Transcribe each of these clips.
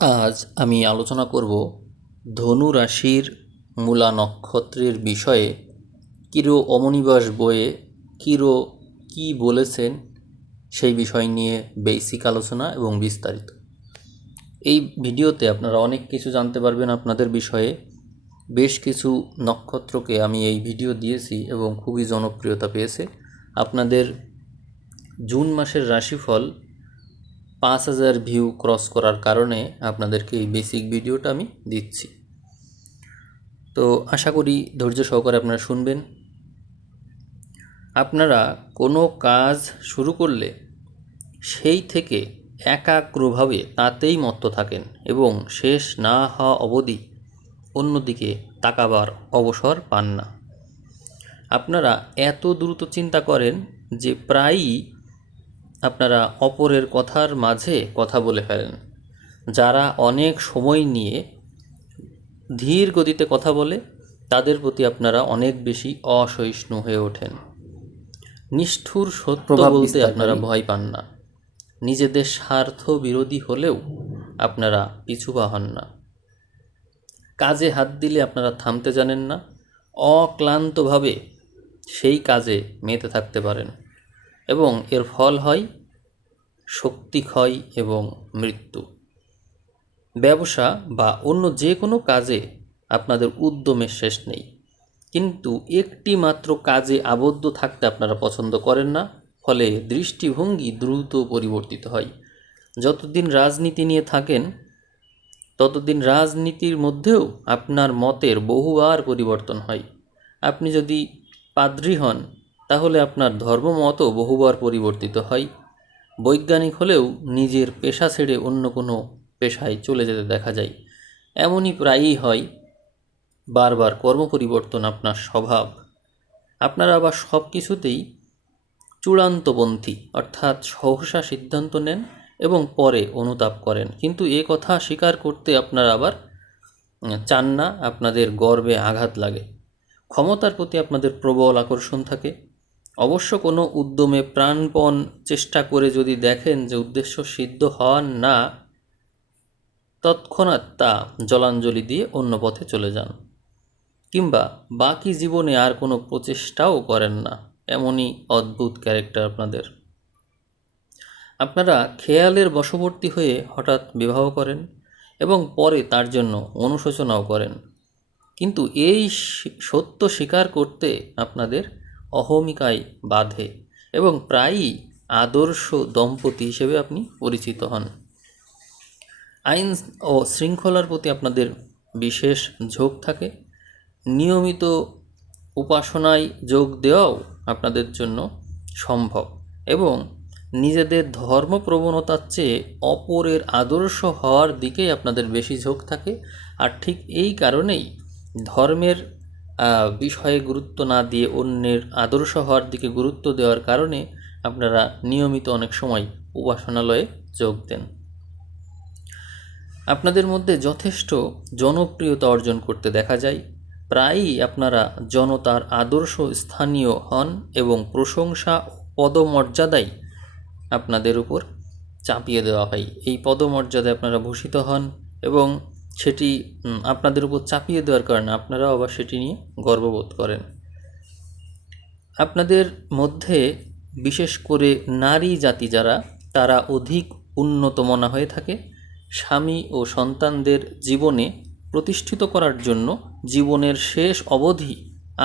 আজ আমি আলোচনা করব ধনু রাশির মূলা নক্ষত্রের বিষয়ে। কিরো অমনিবাস বইয়ে কিরো কি বলেছেন সেই বিষয় নিয়ে বেসিক আলোচনা এবং বিস্তারিত। এই ভিডিওতে আপনারা অনেক কিছু জানতে পারবেন আপনাদের বিষয়ে। বেশ কিছু নক্ষত্রকে আমি এই ভিডিও দিয়েছি এবং খুবই জনপ্রিয়তা পেয়েছে। আপনাদের জুন মাসের রাশিফল 5000 ভিউ ক্রস করার কারণে আপনাদেরকে এই বেসিক ভিডিওটা আমি দিচ্ছি। তো আশা করি ধৈর্য সহকারে আপনারা শুনবেন। আপনারা কোনো কাজ শুরু করলে সেই থেকে একাগ্রভাবে তাতেই মত্ত থাকেন এবং শেষ না হওয়া অবধি অন্যদিকে তাকাবার অবসর পান না। আপনারা এত দ্রুত চিন্তা করেন যে প্রায়ই আপনারা অপরের কথার মাঝে কথা বলে ফেলেন। যারা অনেক সময় নিয়ে ধীর গতিতে কথা বলে তাদের প্রতি আপনারা অনেক বেশি অসহিষ্ণু হয়ে ওঠেন। নিষ্ঠুর সত্য বলতে আপনারা ভয় পান না। নিজেদের স্বার্থ বিরোধী হলেও আপনারা পিছু পা হন না। কাজে হাত দিলে আপনারা থামতে জানেন না। অক্লান্তভাবে সেই কাজে মেতে থাকতে পারেন এবং এর ফল হয় শক্তিক্ষয় এবং মৃত্যু। ব্যবসা বা অন্য যে কোনো কাজে আপনাদের উদ্যমের শেষ নেই, কিন্তু একটি মাত্র কাজে আবদ্ধ থাকতে আপনারা পছন্দ করেন না। ফলে দৃষ্টিভঙ্গি দ্রুত পরিবর্তিত হয়। যতদিন রাজনীতি নিয়ে থাকেন ততদিন রাজনীতির মধ্যেও আপনার মতের বহুবার পরিবর্তন হয়। আপনি যদি পাদ্রী হন তাহলে আপনার ধর্মমতও বহুবার পরিবর্তিত হয়। বৈজ্ঞানিক হলেও নিজের পেশা ছেড়ে অন্য কোনো পেশায় চলে যেতে দেখা যায়। এমনই প্রায়ই হয়। বারবার কর্ম পরিবর্তন আপনার স্বভাব। আপনারা আবার সব কিছুতেই চূড়ান্তপন্থী, অর্থাৎ সহসা সিদ্ধান্ত নেন এবং পরে অনুতাপ করেন, কিন্তু এ কথা স্বীকার করতে আপনারা আবার চান না। আপনাদের গর্বে আঘাত লাগে। ক্ষমতার প্রতি আপনাদের প্রবল আকর্ষণ থাকে। অবশ্য কোনো উদ্যমে প্রাণপণ চেষ্টা করে যদি দেখেন যে উদ্দেশ্য সিদ্ধ হন না, তৎক্ষণাৎ তা জলাঞ্জলি দিয়ে অন্য পথে চলে যান, কিংবা বাকি জীবনে আর কোনো প্রচেষ্টাও করেন না। এমনই অদ্ভুত ক্যারেক্টার আপনাদের। আপনারা খেয়ালের বশবর্তী হয়ে হঠাৎ বিবাহ করেন এবং পরে তার জন্য অনুশোচনাও করেন, কিন্তু এই সত্য স্বীকার করতে আপনাদের অহমিকায় বাধে এবং প্রায়ই আদর্শ দম্পতি হিসেবে আপনি পরিচিত হন। আইন ও শৃঙ্খলার প্রতি আপনাদের বিশেষ ঝোঁক থাকে। নিয়মিত উপাসনায় যোগ দেওয়াও আপনাদের জন্য সম্ভব এবং নিজেদের ধর্মপ্রবণতার চেয়ে অপরের আদর্শ হওয়ার দিকেই আপনাদের বেশি ঝোঁক থাকে। আর ঠিক এই কারণেই ধর্মের বিষয়ে গুরুত্ব না দিয়ে অন্যের আদর্শ হওয়ার দিকে গুরুত্ব দেওয়ার কারণে আপনারা নিয়মিত অনেক সময় উপাসনালয়ে যোগ দেন। আপনাদের মধ্যে যথেষ্ট জনপ্রিয়তা অর্জন করতে দেখা যায়। প্রায়ই আপনারা জনতার আদর্শ স্থানীয় হন এবং প্রশংসা পদমর্যাদাই আপনাদের উপর চাপিয়ে দেওয়া হয়। এই পদমর্যাদায় আপনারা ভূষিত হন এবং সেটি আপনাদের উপর চাপিয়ে দেওয়ার কারণে আপনারাও আবার সেটি নিয়ে গর্ববোধ করেন। আপনাদের মধ্যে বিশেষ করে নারী জাতি যারা, তারা অধিক উন্নত মনা হয়ে থাকে। স্বামী ও সন্তানদের জীবনে প্রতিষ্ঠিত করার জন্য জীবনের শেষ অবধি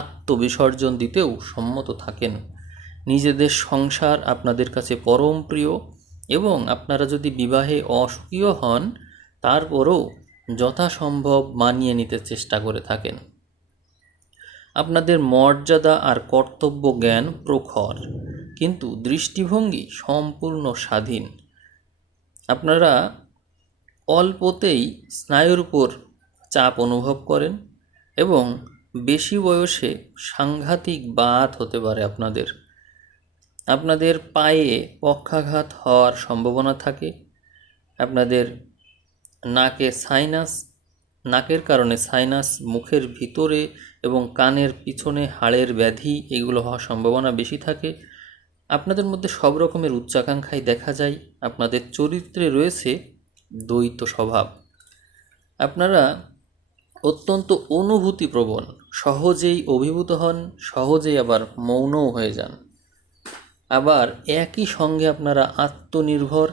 আত্মবিসর্জন দিতেও সম্মত থাকেন। নিজেদের সংসার আপনাদের কাছে পরম প্রিয় এবং আপনারা যদি বিবাহে অসুখীও হন তারপরও যথাসম্ভব মানিয়ে নিতে চেষ্টা করে থাকেন। আপনাদের মর্যাদা আর কর্তব্য জ্ঞান প্রখর, কিন্তু দৃষ্টিভঙ্গি সম্পূর্ণ স্বাধীন। আপনারা অল্পতেই স্নায়ুর উপর চাপ অনুভব করেন এবং বেশি বয়সে সাংঘাতিক বাত হতে পারে আপনাদের পায়ে পক্ষাঘাত হওয়ার সম্ভাবনা থাকে। আপনাদের নাকের কারণে সাইনাস, মুখের ভিতরে এবং কানের পিছনে হাড়ের ব্যাধি, এগুলো হওয়ার সম্ভাবনা বেশি থাকে। আপনাদের মধ্যে সব রকমের উচ্চাকাঙ্ক্ষাই দেখা যায়। আপনাদের চরিত্রে রয়েছে দ্বৈত স্বভাব। আপনারা অত্যন্ত অনুভূতিপ্রবণ, সহজেই অভিভূত হন, সহজেই আবার মৌনও হয়ে যান। আবার একই সঙ্গে আপনারা আত্মনির্ভর,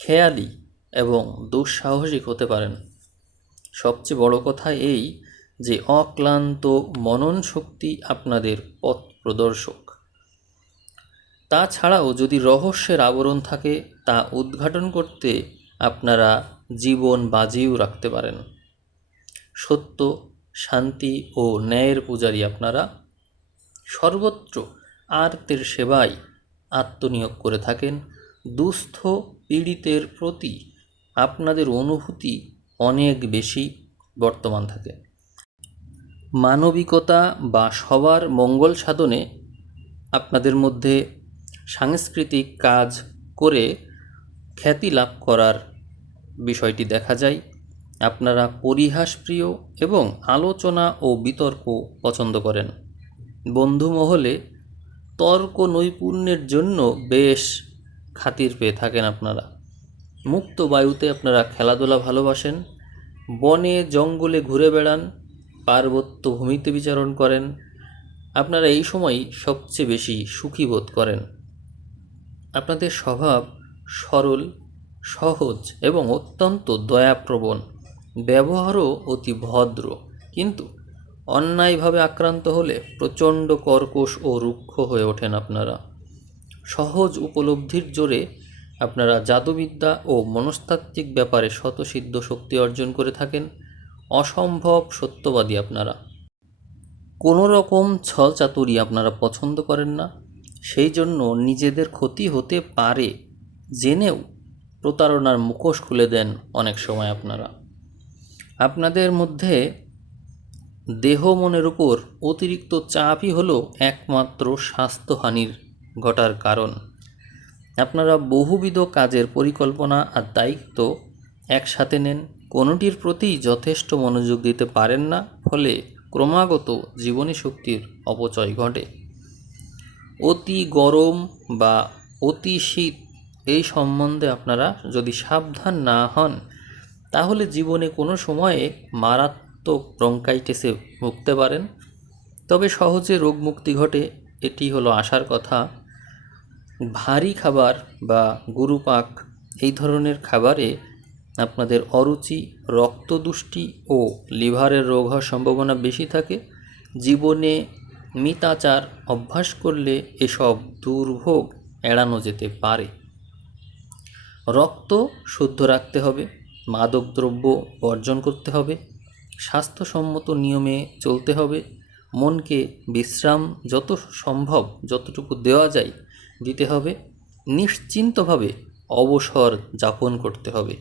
খেয়ালি এবং দুঃসাহসিক হতে পারেন। সবচেয়ে বড় কথা এই যে অক্লান্ত মনন শক্তি আপনাদের পথ প্রদর্শক। তাছাড়াও যদি রহস্যের আবরণ থাকে তা উদ্ঘাটন করতে আপনারা জীবন বাজিও রাখতে পারেন। সত্য, শান্তি ও ন্যায়ের পূজারী আপনারা। সর্বত্র আর্তের সেবায় আত্মনিয়োগ করে থাকেন। দুস্থ পীড়িতের প্রতি আপনাদের অনুভূতি অনেক বেশি বর্তমান থাকে। মানবিকতা বা সবার মঙ্গল সাধনে আপনাদের মধ্যে সাংস্কৃতিক কাজ করে খ্যাতি লাভ করার বিষয়টি দেখা যায়। আপনারা পরিহাসপ্রিয় এবং আলোচনা ও বিতর্ক পছন্দ করেন। বন্ধু মহলে তর্ক নৈপুণ্যের জন্য বেশ খাতির পেয়ে থাকেন আপনারা। মুক্ত বায়ুতে আপনারা খেলাধুলা ভালোবাসেন। বনে জঙ্গলে ঘুরে বেড়ান, পার্বত্য ভূমিতে বিচরণ করেন। আপনারা এই সময় সবচেয়ে বেশি সুখী বোধ করেন। আপনাদের স্বভাব সরল, সহজ এবং অত্যন্ত দয়াপ্রবণ। ব্যবহারও অতি ভদ্র, কিন্তু অন্যায়ভাবে আক্রান্ত হলে প্রচণ্ড কর্কশ ও রুক্ষ হয়ে ওঠেন আপনারা। সহজ উপলব্ধির জোরে আপনারা জাদুবিদ্যা ও মনস্তাত্ত্বিক ব্যাপারে স্বতঃসিদ্ধ শক্তি অর্জন করে থাকেন। অসম্ভব সত্যবাদী আপনারা। কোনো রকম ছলচাতুরি আপনারা পছন্দ করেন না। সেই জন্য নিজেদের ক্ষতি হতে পারে জেনেও প্রতারণার মুখোশ খুলে দেন অনেক সময় আপনারা। আপনাদের মধ্যে দেহ মনের উপর অতিরিক্ত চাপই হলো একমাত্র স্বাস্থ্যহানির ঘটার কারণ। আপনারা বহুবিধ কাজের পরিকল্পনা আর দায়িত্ব একসাথে নেন, কোনোটির প্রতি যথেষ্ট মনোযোগ দিতে পারেন না, ফলে ক্রমাগত জীবনী শক্তির অপচয় ঘটে। অতি গরম বা অতি শীত এই সম্বন্ধে আপনারা যদি সাবধান না হন তাহলে জীবনে কোনো সময়ে মারাত্মক ব্রঙ্কাইটিসে ভুগতে পারেন। তবে সহজে রোগ মুক্তি ঘটে, এটি হলো আশার কথা। ভারী খাবার বা গুরুপাক এই ধরনের খাবারে আপনাদের অরুচি, রক্তদুষ্টি ও লিভারের রোগ হওয়ার সম্ভাবনা বেশি থাকে। জীবনে মিতাচার অভ্যাস করলে এসব দুর্ভোগ এড়ানো যেতে পারে। রক্ত শুদ্ধ রাখতে হবে, মাদকদ্রব্য বর্জন করতে হবে, স্বাস্থ্যসম্মত নিয়মে চলতে হবে, মনকে বিশ্রাম যত সম্ভব যতটুকু দেওয়া যায় দিতে হবে, নিশ্চিন্তভাবে অবসর যাপন করতে হবে।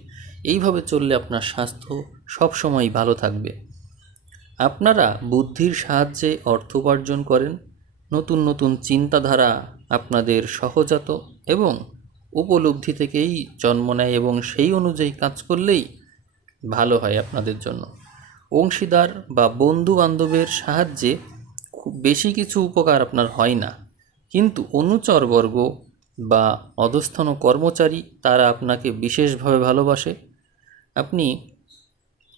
এইভাবে চললে আপনার স্বাস্থ্য সবসময় ভালো থাকবে। আপনারা বুদ্ধির সাহায্যে অর্থ উপার্জন করেন। নতুন নতুন চিন্তাধারা আপনাদের সহজাত এবং উপলব্ধি থেকেই জন্ম নেয় এবং সেই অনুযায়ী কাজ করলেই ভালো হয় আপনাদের জন্য। অংশীদার বা বন্ধু বান্ধবের সাহায্যে খুব বেশি কিছু উপকার আপনার হয় না, কিন্তু অনুচরবর্গ বা অধস্তন কর্মচারী তারা আপনাকে বিশেষভাবে ভালোবাসে। আপনি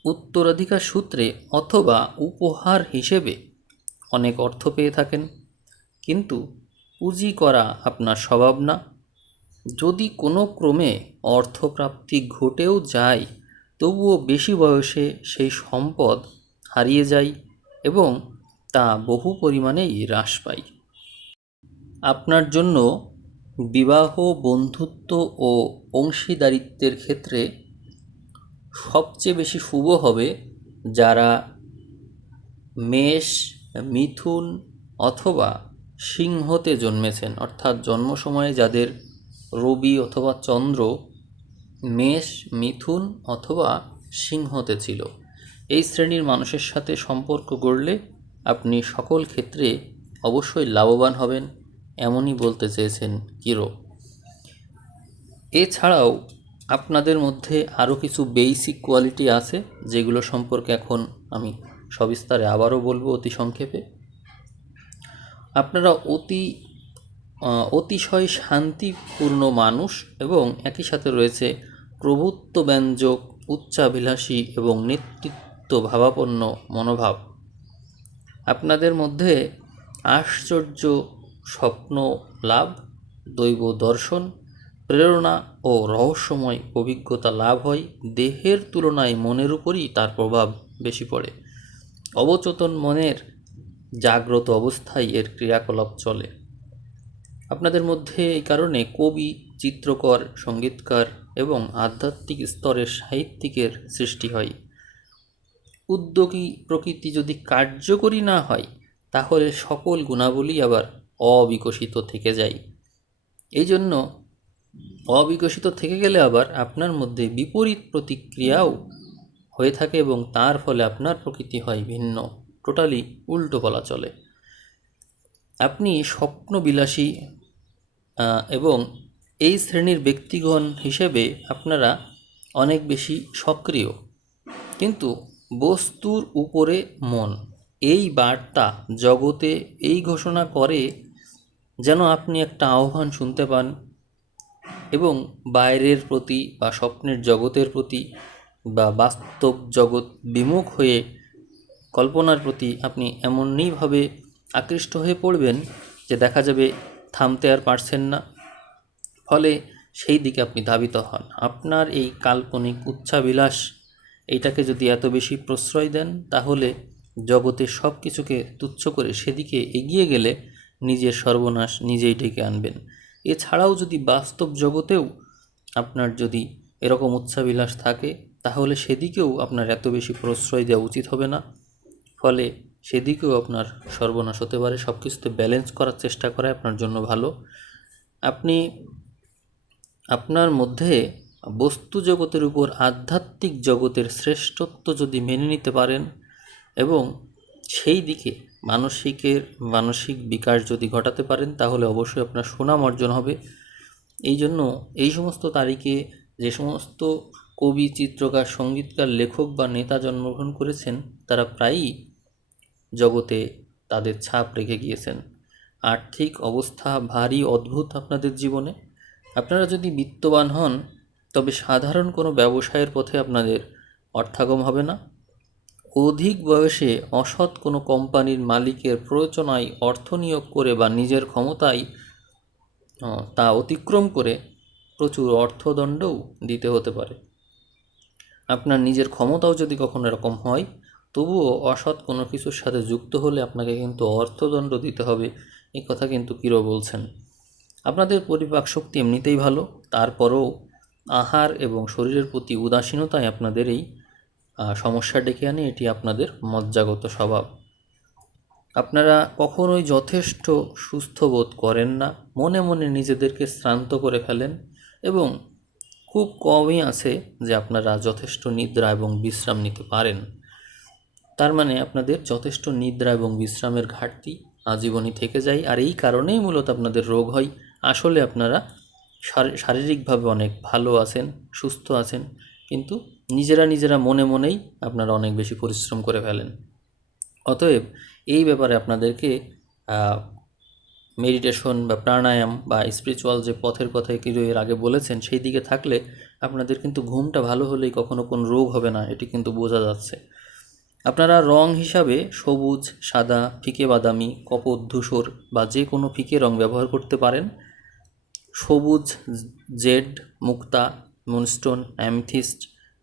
উত্তরাধিকার সূত্রে অথবা উপহার হিসেবে অনেক অর্থ পেয়ে থাকেন, কিন্তু পুঁজি করা আপনার স্বভাব না। যদি কোনো ক্রমে অর্থপ্রাপ্তি ঘটেও যায় তবুও বেশি বয়সে সেই সম্পদ হারিয়ে যায় এবং তা বহু পরিমাণেই হ্রাস পায়। আপনার জন্য বিবাহ, বন্ধুত্ব ও অংশীদারিত্বের ক্ষেত্রে সবচেয়ে বেশি শুভ হবে যারা মেষ, মিথুন অথবা সিংহতে জন্মেছেন, অর্থাৎ জন্ম সময়ে যাদের রবি অথবা চন্দ্র মেষ, মিথুন অথবা সিংহতে ছিল। এই শ্রেণীর মানুষের সাথে সম্পর্ক গড়লে আপনি সকল ক্ষেত্রে অবশ্যই লাভবান হবেন, এমনই বলতে চেয়েছেন কিরো। এছাড়াও আপনাদের মধ্যে আরও কিছু বেসিক কোয়ালিটি আছে যেগুলো সম্পর্কে এখন আমি সবিস্তারে আবারও বলবো অতি সংক্ষেপে। আপনারা অতিশয় শান্তিপূর্ণ মানুষ এবং একই সাথে রয়েছে প্রভুত্বব্যঞ্জক, উচ্চাভিলাষী এবং নেতৃত্ব ভাবাপন্ন মনোভাব। আপনাদের মধ্যে আশ্চর্য স্বপ্ন লাভ, দৈব দর্শন, প্রেরণা ও রহস্যময় অভিজ্ঞতা লাভ হয়। দেহের তুলনায় মনের উপরই তার প্রভাব বেশি পড়ে। অবচেতন মনের জাগ্রত অবস্থায় এর ক্রিয়াকলাপ চলে। আপনাদের মধ্যে এই কারণে কবি, চিত্রকর, সঙ্গীতকার এবং আধ্যাত্মিক স্তরের সাহিত্যিকের সৃষ্টি হয়। উদ্যোগী প্রকৃতি যদি কার্যকরী না হয়, তাহলে সকল গুণাবলী আবার অবিকশিত থেকে যায়। এই জন্য অবিকশিত থেকে গেলে আবার আপনার মধ্যে বিপরীত প্রতিক্রিয়াও হয়ে থাকে এবং তার ফলে আপনার প্রকৃতি হয় ভিন্ন, টোটালি উল্টো বলা চলে। আপনি স্বপ্নবিলাসী এবং এই শ্রেণীর ব্যক্তিগণ হিসেবে আপনারা অনেক বেশি সক্রিয়, কিন্তু বস্তুর উপরে মন। এই বার্তা জগতে এই ঘোষণা করে যেন আপনি একটা আহ্বান শুনতে পান এবং বাইরের প্রতি বা স্বপ্নের জগতের প্রতি বা বাস্তব জগৎ বিমুখ হয়ে কল্পনার প্রতি আপনি এমনইভাবে আকৃষ্ট হয়ে পড়বেন যে দেখা যাবে থামতে আর পারছেন না। ফলে সেই দিকে আপনি ধাবিত হন। আপনার এই কাল্পনিক উচ্চাভিলাষ এইটাকে যদি এত বেশি প্রশ্রয় দেন, তাহলে জগতের সব কিছুকে তুচ্ছ করে সেদিকে এগিয়ে গেলে নিজের সর্বনাশ নিজেই ডেকে আনবেন। এছাড়াও যদি বাস্তব জগতেও আপনার যদি এরকম উচ্চাভিলাষ থাকে, তাহলে সেদিকেও আপনার এত বেশি প্রশ্রয় দেওয়া উচিত হবে না। ফলে সেদিকেও আপনার সর্বনাশ হতে পারে। সব কিছুতে ব্যালেন্স করার চেষ্টা করা আপনার জন্য ভালো। আপনি আপনার মধ্যে বস্তু জগতের উপর আধ্যাত্মিক জগতের শ্রেষ্ঠত্ব যদি মেনে নিতে পারেন এবং সেই দিকে মানসিক বিকাশ যদি ঘটাতে পারেন, তাহলে অবশ্যই আপনার সুনাম অর্জন হবে। এই জন্য এই সমস্ত তারিখে যে সমস্ত কবি, চিত্রকার, সঙ্গীতকার, লেখক বা নেতা জন্মগ্রহণ করেছেন, তারা প্রায়ই জগতে তাদের ছাপ রেখে গিয়েছেন। আর্থিক অবস্থা ভারী অদ্ভুত আপনাদের জীবনে। আপনারা যদি বিত্তবান হন, তবে সাধারণ কোনো ব্যবসায়ের পথে আপনাদের অর্থাগম হবে না। অধিক বয়সে অসৎ কোনো কোম্পানির মালিকের প্ররোচনায় অর্থ নিয়োগ করে বা নিজের ক্ষমতায় তা অতিক্রম করে প্রচুর অর্থদণ্ডও দিতে হতে পারে। আপনার নিজের ক্ষমতাও যদি কখনো এরকম হয়, তবুও অসৎ কোনো কিছুর সাথে যুক্ত হলে আপনাকে কিন্তু অর্থদণ্ড দিতে হবে। এই কথা কিন্তু কিরো বলছেন। আপনাদের পরিপাক শক্তি এমনিতেই ভালো, তারপরও আহার এবং শরীরের প্রতি উদাসীনতায় আপনাদের এই সমস্যা ডেকে আনে। এটি আপনাদের মজ্জাগত স্বভাব। আপনারা কখনোই যথেষ্ট সুস্থ বোধ করেন না, মনে মনে নিজেদেরকে শ্রান্ত করে ফেলেন এবং খুব কমই আছে যে আপনারা যথেষ্ট নিদ্রা এবং বিশ্রাম নিতে পারেন। তার মানে আপনাদের যথেষ্ট নিদ্রা এবং বিশ্রামের ঘাটতি আজীবনই থেকে যায়। আর এই কারণেই মূলত আপনাদের রোগ হয়। আসলে আপনারা শারীরিকভাবে অনেক ভালো আছেন, সুস্থ আছেন, কিন্তু নিজেরা মনে মনেই আপনারা অনেক বেশি পরিশ্রম করে ফেলেন। অতএব এই ব্যাপারে আপনাদেরকে মেডিটেশন বা প্রাণায়াম বা স্পিরিচুয়াল যে পথের কথায় কিরো এর আগে বলেছেন, সেই দিকে থাকলে আপনাদের কিন্তু ঘুমটা ভালো হলেই কখনো কোনো রোগ হবে না, এটি কিন্তু বোঝা যাচ্ছে। আপনারা রং হিসাবে সবুজ, সাদা, ফিকে বাদামি, কপট, ধূসর বা যে কোনো ফিকে রং ব্যবহার করতে পারেন। সবুজ, জেড, মুক্তা, মুনস্টোন, অ্যামেথিস্ট,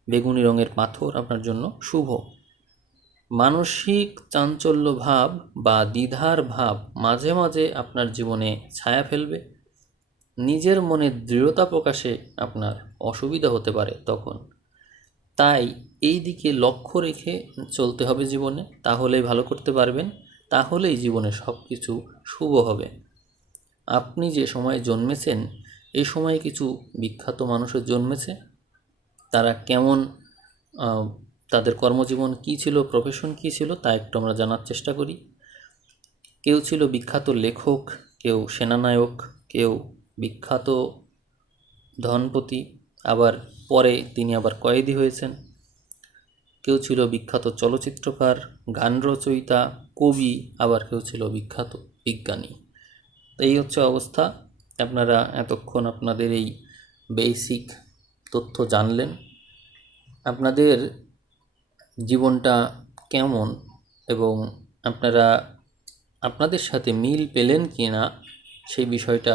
বেগুনি রঙের পাথর আপনার জন্য শুভ। মানসিক চাঞ্চল্য ভাব বা দ্বিধার ভাব মাঝে মাঝে আপনার জীবনে ছায়া ফেলবে। নিজের মনে দৃঢ়তা প্রকাশে আপনার অসুবিধা হতে পারে তখন। তাই এই দিকে লক্ষ্য রেখে চলতে হবে জীবনে, তাহলেই ভালো করতে পারবেন, তাহলেই জীবনে সব কিছু শুভ হবে। আপনি যে সময়ে জন্মেছেন, এই সময়ে কিছু বিখ্যাত মানুষের জন্মেছে। তারা কেমন, তাদের কর্মজীবন কী ছিল, প্রফেশন কী ছিল, তা একটু আমরা জানার চেষ্টা করি। কেউ ছিল বিখ্যাত লেখক, কেউ সেনানায়ক, কেউ বিখ্যাত ধনপতি, আবার পরে তিনি আবার কয়েদি হয়েছেন। কেউ ছিল বিখ্যাত চলচ্চিত্রকার, গান রচয়িতা, কবি, আবার কেউ ছিল বিখ্যাত বিজ্ঞানী। এই হচ্ছে অবস্থা। আপনারা এতক্ষণ আপনাদের এই বেসিক তথ্য জানলেন। আপনাদের জীবনটা কেমন এবং আপনারা আপনাদের সাথে মিল পেলেন কি না সেই বিষয়টা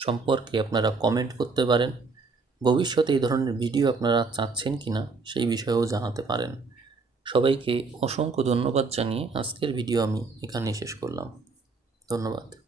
সম্পর্কে আপনারা কমেন্ট করতে পারেন। ভবিষ্যতে এই ধরনের ভিডিও আপনারা চাচ্ছেন কি না সেই বিষয়েও জানাতে পারেন। সবাইকে অসংখ্য ধন্যবাদ জানিয়ে আজকের ভিডিও আমি এখানেই শেষ করলাম। ধন্যবাদ।